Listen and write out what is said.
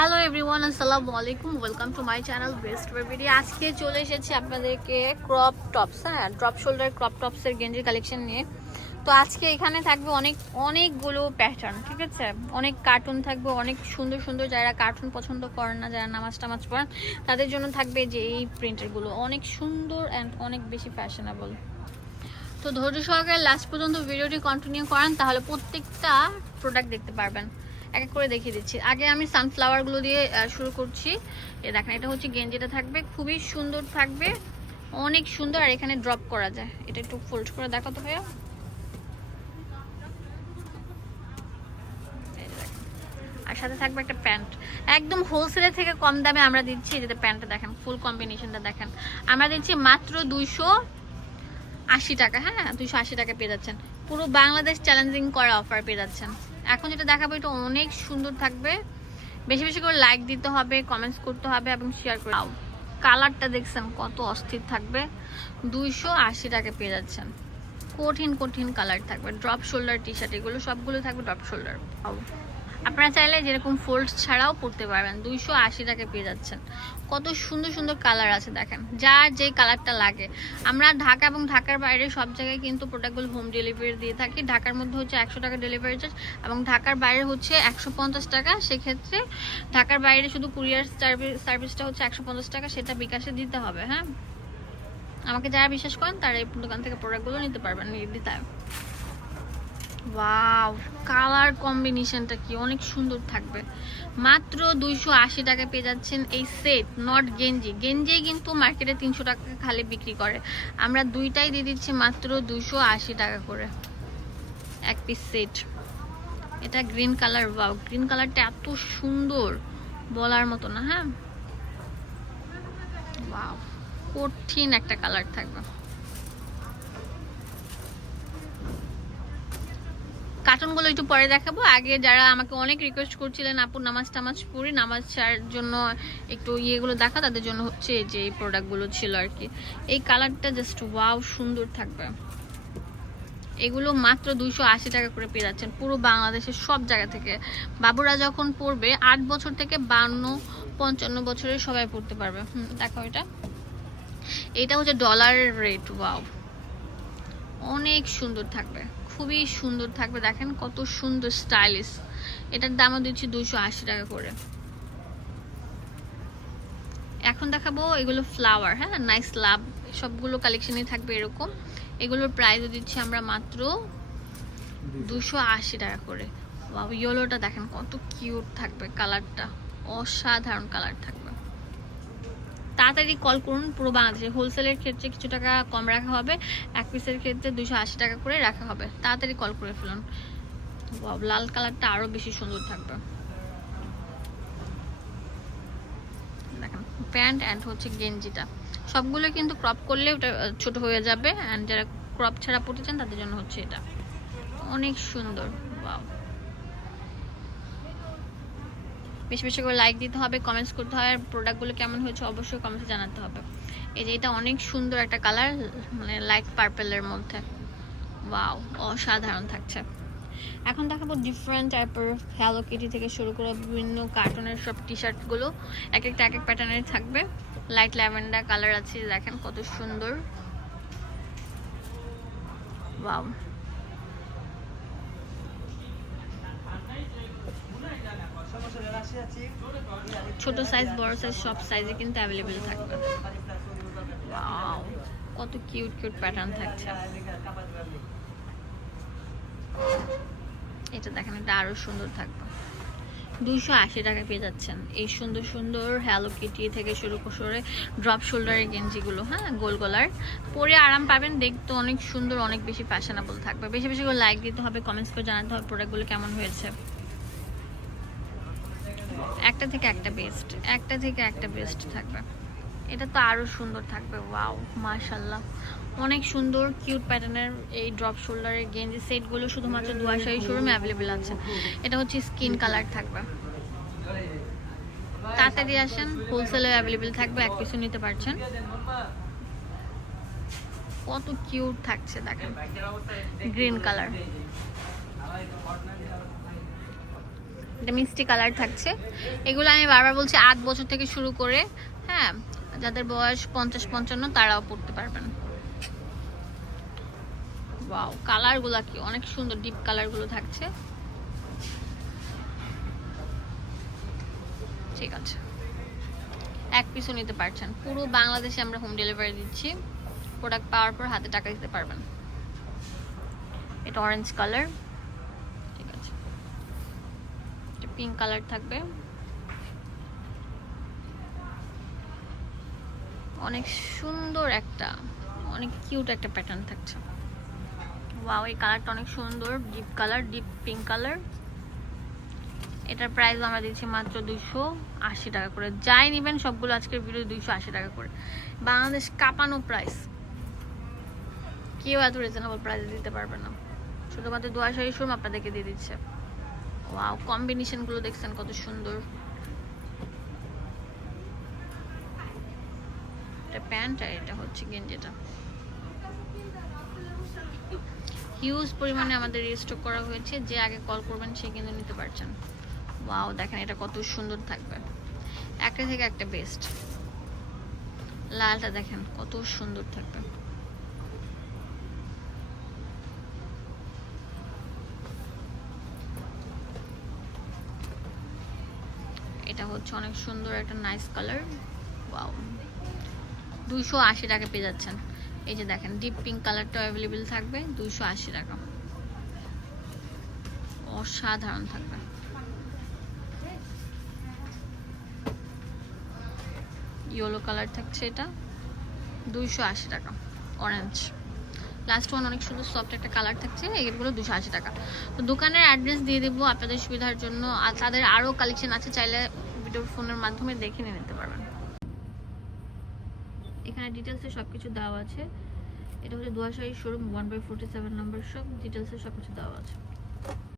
Hello everyone আসসালামু আলাইকুম welcome to my channel best baby আজকে চলে এসেছি আপনাদেরকে ক্রপ টপস হ্যাঁ? ড্রপ শোল্ডার ক্রপ টপসের গেঞ্জির কালেকশন নিয়ে। তো আজকে এখানে থাকবে অনেক, অনেকগুলো প্যাটার্ন ঠিক আছে? অনেক কার্টুন থাকবে, অনেক সুন্দর সুন্দর যারা কার্টুন পছন্দ করেন না, যারা নামাজ টামাজ পড়েন, তাদের জন্য থাকবে যে এই প্রিন্টারগুলো অনেক সুন্দর অ্যান্ড অনেক বেশি ফ্যাশনেবল তো ধৈর্য সহকারে লাস্ট পর্যন্ত ভিডিওটি কন্টিনিউ করেন, তাহলে প্রত্যেকটা প্রোডাক্ট দেখতে পারবেন। এক এক করে দেখিয়ে দিচ্ছি। আগে আমি সানফ্লাওয়ারগুলো দিয়ে শুরু করছি। এ দেখেন, এটা হচ্ছে গেঞ্জিটা থাকবে, খুবই সুন্দর থাকবে, অনেক সুন্দর, আর এখানে ড্রপ করা যায়। এটা একটু ফোল্ড করে দেখো তো ভাইয়া। আর সাথে থাকবে একটা প্যান্ট। একদম হোলসেলের থেকে কম দামে আমরা দিচ্ছি যেটা প্যান্টটা দেখেন ফুল কম্বিনেশনটা দেখেন। আমরা দিচ্ছি মাত্র দুইশো আশি টাকা হ্যাঁ দুইশো আশি টাকা পেয়ে যাচ্ছেন। পুরো বাংলাদেশ চ্যালেঞ্জিং করা অফার পেয়ে যাচ্ছেন। এখন যেটা দেখাবো, এটা অনেক সুন্দর থাকবে। বেশি বেশি করে লাইক দিতে হবে কমেন্টস করতে হবে এবং শেয়ার করে কালারটা দেখছেন, কত অস্থির থাকবে। দুইশো আশি টাকা পেয়ে যাচ্ছেন। কঠিন কঠিন কালার থাকবে। ড্রপ শোল্ডার টি শার্ট এগুলো সবগুলো থাকবে ড্রপ শোল্ডার আপনারা চাইলে যেরকম ফোল্ড ছাড়াও পরতে পারবেন। দুইশো আশি টাকা পেয়ে যাচ্ছেন। কত সুন্দর সুন্দর কালার আছে দেখেন। যার যে কালারটা লাগে। আমরা ঢাকা এবং ঢাকার বাইরে সব জায়গায় কিন্তু প্রোডাক্টগুলো হোম ডেলিভারি দিয়ে থাকি। ঢাকার মধ্যে হচ্ছে একশো টাকা ডেলিভারি চার্জ এবং ঢাকার বাইরে হচ্ছে একশো পঞ্চাশ টাকা। সেক্ষেত্রে ঢাকার বাইরে শুধু কুরিয়ার সার্ভিস সার্ভিসটা হচ্ছে একশো পঞ্চাশ টাকা, সেটা বিকাশে দিতে হবে হ্যাঁ? আমাকে যারা বিশ্বাস করেন, তারা এই দোকান থেকে প্রোডাক্টগুলো নিতে পারবেন নির্দ্বিধায় ওয়াও কালার কম্বিনেশনটা কি? অনেক সুন্দর থাকবে। মাত্র দুইশো আশি টাকা পেয়ে যাচ্ছেন এই সেট নট গেঞ্জি গেঞ্জি কিন্তু মার্কেটে তিনশো টাকা খালি বিক্রি করে। আমরা দুইটাই দিয়ে দিচ্ছি মাত্র দুইশো আশি টাকা করে। এক পিস সেট এটা গ্রিন কালার ওয়াও গ্রিন কালারটা এত সুন্দর। বলার মতো না হ্যাঁ? ওয়াও কঠিন একটা কালার থাকবে। কার্টুনগুলো একটু পরে দেখাবো। আগে যারা আমাকে অনেক রিকোয়েস্ট করছিলেন, আপু, নামাজ টামাজ পড়ি, নামাজ জন্য একটু ইয়েগুলো দেখা, তাদের জন্য হচ্ছে যে এই প্রোডাক্টগুলো ছিল আর কি এই কালারটা জাস্ট ওয়াও সুন্দর থাকবে। এগুলো মাত্র দুইশো আশি টাকা করে পেয়ে যাচ্ছেন পুরো বাংলাদেশের সব জায়গা থেকে। বাবুরা যখন পড়বে, আট বছর থেকে বান্ন, পঞ্চান্ন বছরের সবাই পড়তে পারবে। হুম দেখো এটা। এটা হচ্ছে ডলারের রেট ওয়াও অনেক সুন্দর থাকবে। খুবই সুন্দর থাকবে। দেখেন কত সুন্দর স্টাইলিশ এটার দামও দিচ্ছি দুইশো আশি টাকা করে। এখন দেখাবো এগুলো ফ্লাওয়ার হ্যাঁ? নাইস লাভ সবগুলো কালেকশনই থাকবে এরকম। এগুলোর প্রাইসও দিচ্ছি আমরা মাত্র দুশো আশি টাকা করে। ইয়েলোটা দেখেন কত কিউট থাকবে কালারটা অসাধারণ কালার থাকবে। তাড়াতাড়ি কল করুন পুরো বাংলাদেশে। হোলসেলের ক্ষেত্রে কিছু টাকা কম রাখা হবে এক পিসের ক্ষেত্রে দুশো আশি টাকা করে রাখা হবে। তাড়াতাড়ি কল করে ফেলুন। বাব, লাল কালারটা আরও বেশি সুন্দর থাকবে। দেখেন প্যান্ট অ্যান্ড হচ্ছে গেঞ্জিটা। সবগুলো কিন্তু ক্রপ করলে ওটা ছোট হয়ে যাবে। অ্যান্ড যারা ক্রপ ছাড়া পড়তে চান তাদের জন্য হচ্ছে এটা। অনেক সুন্দর। বাও বেশি বেশি করে লাইক দিতে হবে কমেন্টস করতে হবে, আর প্রোডাক্টগুলো কেমন হয়েছে অবশ্যই কমেন্টে জানাতে হবে। এই যে এটা অনেক সুন্দর একটা কালার মানে লাইট পার্পেলের মধ্যে। ওয়াও অসাধারণ থাকছে। এখন দেখাবো ডিফারেন্ট টাইপের হ্যালো কিটি থেকে শুরু করে বিভিন্ন কার্টুনের সব টি শার্টগুলো এক একটা, এক এক প্যাটার্নের থাকবে। লাইট ল্যাভেন্ডার কালার আছে, দেখেন কত সুন্দর। ওয়াও ছোট সাইজ বড় সাইজ সব সাইজে কিন্তু অ্যাভেলেবেল থাকবে। কত কিউট কিউট প্যাটার্ন থাকছে। এটা দেখেন, এটা আরও সুন্দর থাকবে। দুইশো আশি টাকা পেয়ে যাচ্ছেন। এই সুন্দর সুন্দর হ্যালো কিটি থেকে শুরু করে ড্রপ শোল্ডারের গেঞ্জিগুলো হ্যাঁ গোল গলার। পরে আরাম পাবেন, দেখতে অনেক সুন্দর, অনেক বেশি ফ্যাশনেবল থাকবে। বেশি বেশি করে লাইক দিতে হবে কমেন্টস করে জানাতে হবে প্রোডাক্টগুলো কেমন হয়েছে। একটা থেকে একটা বেস্ট একটা থেকে একটা বেস্ট থাকবে। এটা তো আরও সুন্দর থাকবে ওয়াও মাশাল্লাহ অনেক সুন্দর কিউট প্যাটার্নের এই ড্রপ শোল্ডারের গেঞ্জি সেটগুলো শুধুমাত্র দুয়াশাহী শোরুমে অ্যাভেলেবেল আছে। এটা হচ্ছে স্কিন কালার থাকবে। তাড়াতাড়ি আসেন হোলসেলে অ্যাভেলেবেল থাকবে, এক পিছু নিতে পারছেন। কত কিউট থাকছে, দেখেন। গ্রিন কালার এটা মিষ্টি কালার থাকছে। এগুলো আমি বারবার বলছি আট বছর থেকে শুরু করে হ্যাঁ যাদের বয়স পঞ্চাশ পঞ্চান্ন তারাও পড়তে পারবেন। ওয়াও কালারগুলো কি, অনেক সুন্দর ডিপ কালারগুলো থাকছে। ঠিক আছে। এক পিসও নিতে পারছেন। পুরো বাংলাদেশে আমরা হোম ডেলিভারি দিচ্ছি। প্রোডাক্ট পাওয়ার পর হাতে টাকা দিতে পারবেন। এটা অরেঞ্জ কালার ঠিক আছে এটা পিঙ্ক কালার থাকবে। অনেক সুন্দর একটা, অনেক কিউট একটা প্যাটার্ন থাকছে। ওয়াও এই কালারটা অনেক সুন্দর deep colour deep pink colour এটার প্রাইস আমরা দিচ্ছি মাত্র দুইশো আশি টাকা করে। যাই নেবেন সবগুলো আজকের ভিডিও দুইশো আশি টাকা করে। বাংলাদেশ কাঁপানো প্রাইস কেউ এত রিজনেবল প্রাইসে দিতে পারবে না। শুধুমাত্র দোয়াশাহী শোরুম আপনাদেরকে দিয়ে দিচ্ছে। ওয়াও কম্বিনেশনগুলো দেখছেন কত সুন্দর। এটা প্যান্ট আর এটা হচ্ছে গেঞ্জিটা। হিউজ পরিমাণে আমাদের রিস্টক করা হয়েছে, যে আগে কল করবেন সে কিন্তু নিতে পারছেন। ওয়াও দেখেন এটা কত সুন্দর থাকবে। একটা থেকে একটা বেস্ট লালটা দেখেন কত সুন্দর থাকবে এটা হচ্ছে অনেক সুন্দর একটা নাইস কালার ওয়াও দুইশো আশি টাকা পেয়ে যাচ্ছেন। এই যে দেখেন ডিপ পিঙ্ক কালারটাও অ্যাভেলেবেল থাকবে, দুইশো আশি টাকা। অসাধারণ থাকবে। ইয়েলো কালার থাকছে এটা, দুইশো আশি টাকা। অরেঞ্জ লাস্ট ওয়ান অনেক সুন্দর সফট একটা কালার থাকছে, এগুলো দুশো আশি টাকা। তো দোকানের অ্যাড্রেস দিয়ে দেবো, আপনাদের সুবিধার জন্য। আর তাদের আরও কালেকশন আছে, চাইলে ভিডিও ফোনের মাধ্যমে দেখে নিয়ে নিতে পারবেন। এখানে ডিটেলসে সব কিছু দেওয়া আছে। এটা হচ্ছে দুয়াশাহী showroom one by forty seven number shop ডিটেলসে সব কিছু দেওয়া আছে।